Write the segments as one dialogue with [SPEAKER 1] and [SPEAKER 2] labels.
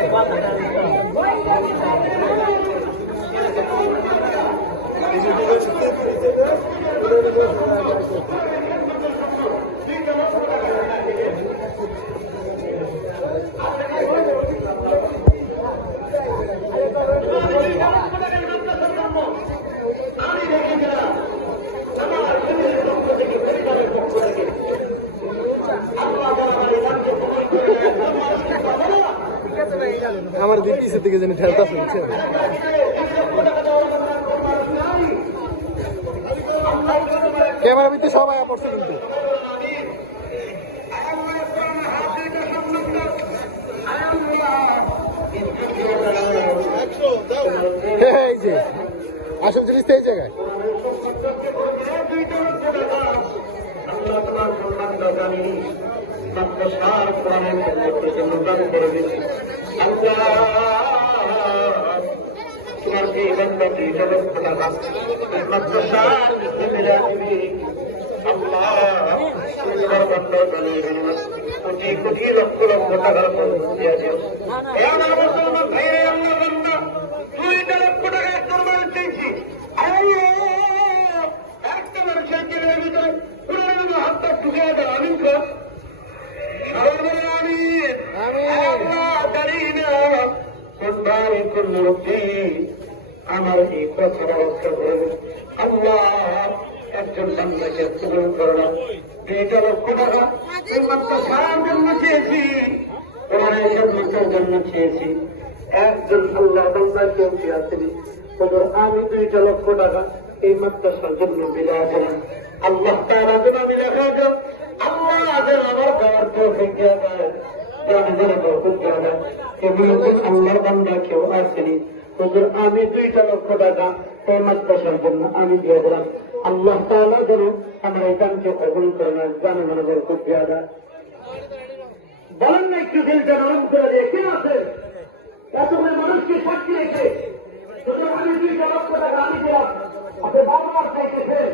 [SPEAKER 1] Teşekkür ederim. আমার দিন পিছের দিকে যেন ঠেলতা শুনছে ক্যামেরা ভিতরে সবাই পড়ছে কিন্তু। এই যে, আসল জিনিস এই জায়গায়।
[SPEAKER 2] তোমার যে বন্ধটি মাত্র সার আল্লাহ! তোমার কোটি কোটি লক্ষ লক্ষ টাকার দিয়েছে। আমার মুসলমান ভাইরে আল্লাহ বান্দা দুইটা লক্ষ টাকা কোরবানি চেয়েছি আল্লাহ একটা মানুষের কেনের ভিতরে পুরো হাতটা ঢুকে দেয় আমিন কর সবাই আমিন আল্লাহ জানি না কোন ভাই কোন মুরব্বী আমার এই রক্ষা আল্লাহ একজন বান্দাকে পূরণ দুইটা লক্ষ টাকা এই মাত্র সারা জন্য চেয়েছি। তোমার জন্য চেয়েছি। একজন আল্লাহ কেউ আমি দুইটা লক্ষ টাকা এই জন্য মিলে আল্লাহ আমি দেখা আল্লাহ আমার গায়ের কেউ আমি দুইটা লক্ষ টাকা এই মাদ্রাসার জন্য আমি দিয়ে দিলাম। আল্লাহ তাআলা যেন আমার এই কামকে কবুল করে না জানে মনে বরকত দেওয়া যায় বলেন না একটু দিলটা নরম করে দিয়ে, কে আছে? এতগুলো মানুষকে সাক্ষী রেখে আমি দুইটা লক্ষ টাকা আমি দিলাম। আপনি বারবার চাইতেছেন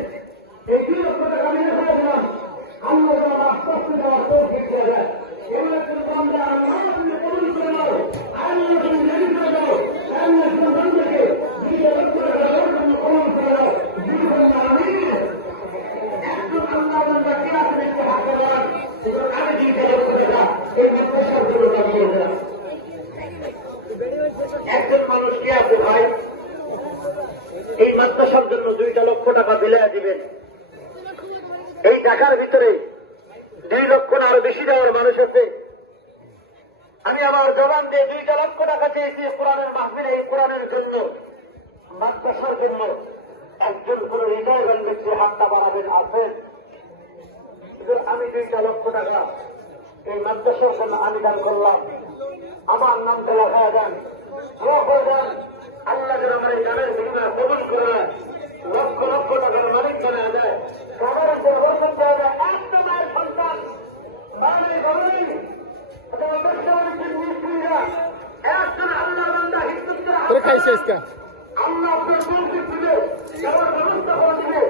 [SPEAKER 2] এই দুই লক্ষ টাকা আমি রেখে দিলাম। আল্লাহ একজন মানুষ কে আছে ভাই? এই মাদ্রাসার জন্য দুইটা লক্ষ টাকা দিলে দিবেন। এই টাকার ভিতরে দুই লক্ষ না আরও বেশি দেওয়ার মানুষ আছে। আমি আমার জবান দিয়ে দুইটা লক্ষ টাকা চেয়েছি কোরআনের মাহবিল এই কোরআনের জন্য, মাদ্রাসার জন্য। একজন কোন হৃদয়বান ব্যক্তি হাতটা বাড়াবেন, আছেন? আমি দুইটা লক্ষ টাকা এই মাদ্রাসার জন্য আমি দান করলাম। আমার নাম লেখা করে যান। আল্লাহ যেন আমার এই গানের বিনিময়ে কবুল করে লক্ষ লক্ষ টাকার মালিক করে দেয়। সাধারণ যে বর্ষণ দেওয়া যায় একটা মায়ের সন্তান। বলেন অথবা ব্যবসা বাণিজ্যের মিস্ত্রিরা একজন আল্লাহ বান্দা
[SPEAKER 1] আজকে
[SPEAKER 2] আল্লাহ আপনার দিবে ব্যবস্থা করে দিবে।